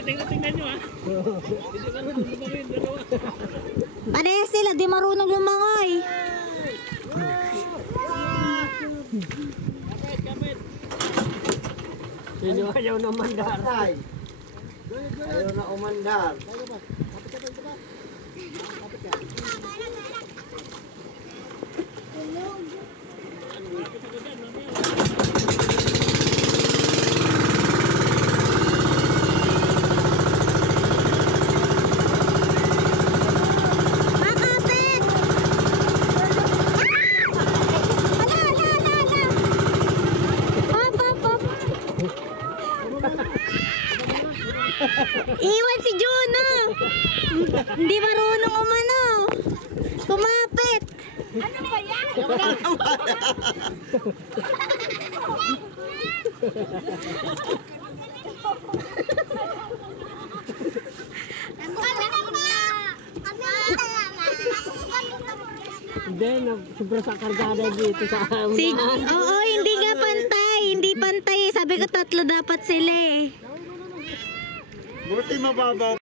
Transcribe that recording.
Tingnan nyo ha. Parehas sila, di marunong lumangay. Sino ayaw na umandar? Ayaw na umandar. Iwan si Juno. Hindi marunong umano. Tumapit. Ano ba yan? Hindi, sobrang sa kargada dito sa unahan. Oo, hindi nga pantay. Hindi pantay. Sabi ko 3 dapat sila eh. Buti mababaw.